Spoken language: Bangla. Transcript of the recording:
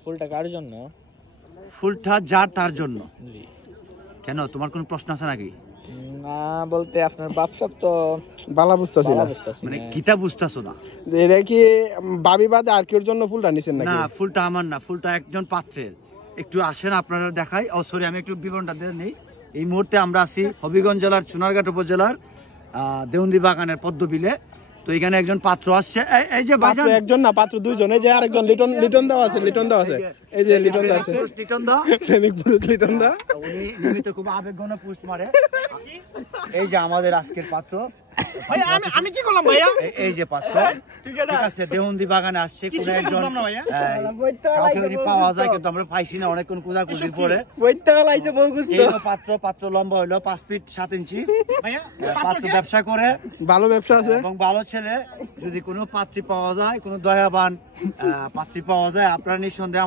ফুলটা কার জন্য? ফুলটা যার তার জন্য। জি। কেন, তোমার কোনো প্রশ্ন আছে নাকি? না বলতে আপনার বাপসাপ তো বালা বুঝতাছি না, মানে কিতা বুঝতাছো না? এটা কি ভাবি বাদে আর কেউর জন্য ফুলটা নিছেন না, নাকি? ফুলটা আমার না, ফুলটা একজন পাত্রের। একটু আসেন আপনারা দেখাই। ও সরি, আমি একটু বিবরণটা দিয়ে নেই। এই মুহূর্তে আমরা আছি হবিগঞ্জ জেলার সোনারঘাট উপজেলার দেউন্দি বাগানের পদ্মবিলে। তো এখানে একজন পাত্র আসছে। এই যে পাত্র একজন না, পাত্র দুইজন। এই যে আরেকজন লিটন দাও আছে, লিটন দাও আছে, এই যে লিটন দা আছে, লিটন দা, প্রেমিক পুরুষ লিটন দা। উনি নিয়মিত খুব আবেগঘন পোস্ট মারে। এই যে আমাদের আজকের পাত্র। আমি কি করলাম ভাইয়া? এই যে পাত্র, ঠিক আছে, দেউন্দি বাগানে আসছে কোন একজন। কাউকে পাওয়া যায় কিন্তু আমরা পাইছি না অনেকক্ষণ খোঁজাখুঁজির পরে। এই পাত্র লম্বা হলো 5 ফিট 7 ইঞ্চি। পাত্র ব্যবসা করে, ভালো ব্যবসা আছে এবং ভালো ছেলে। যদি কোনো পাত্রী পাওয়া যায়, কোনো দয়াবান পাত্রী পাওয়া যায়, আপনারা নিঃসন্দেহে